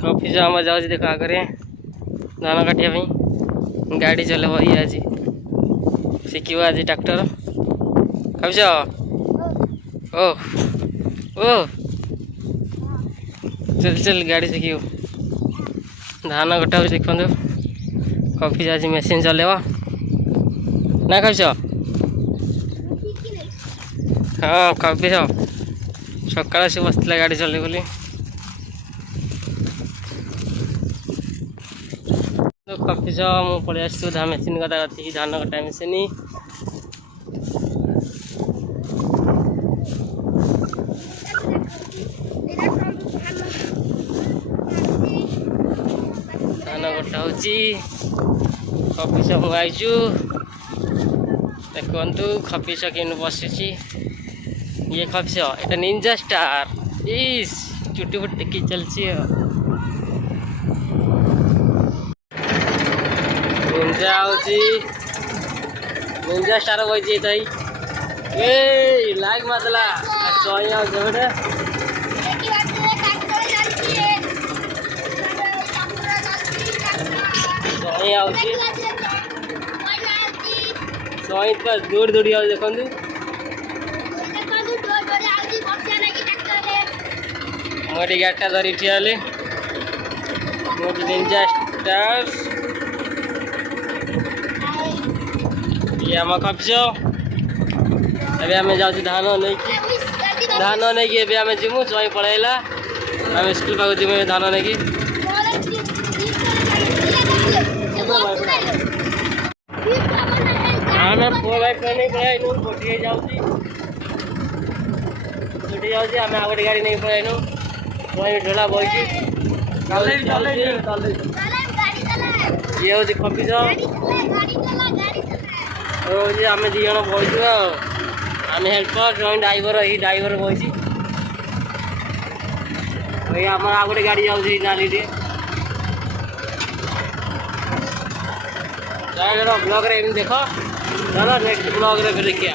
Coffee जो आम जाऊँ देख आगे धान काटिया गाड़ी चलेब ये आज शिख आज ट्रैक्टर कभी ओ ओ चल चल गाड़ी शिख धान कटा देखु कॉफी आज मेसीन चलेब ना कभी हाँ कभी सकाल से बसला गाड़ी चले बोली कफी मु पलि आसू धान मेसीन कथा कथी धान कटा मेसीन धान कटा हो कफी मुझे आईचु देखु कफी कि बसी ये कफी ये निंजा स्टार इस चुटी फुट टेकी चलती निंजा निंजा स्टार बजी ए लाइक मारदेला गोटे दौड़ी दौड़ी आ देखु मोटी गाड़टा धरी ठिया मोटी निंजा स्टार ये आम कफी अभी आम जाऊँ धान नहीं कि आम जीमु चई पलैला आम स्कूल पाक जीमु धान नहीं कि आम 4x4 नहीं पलैनु गोटे जाऊँगी आम आ गए गाड़ी नहीं पलैनु ढोला बही ये हूँ कफी आम दी जन बहीचु आम हेल्पर जॉइंट ड्राइवर ये ड्राइवर बही आम आ गए गाड़ी जाऊँगी नाली ब्लॉग देख चलो नेक्स्ट ब्लॉग देखिए।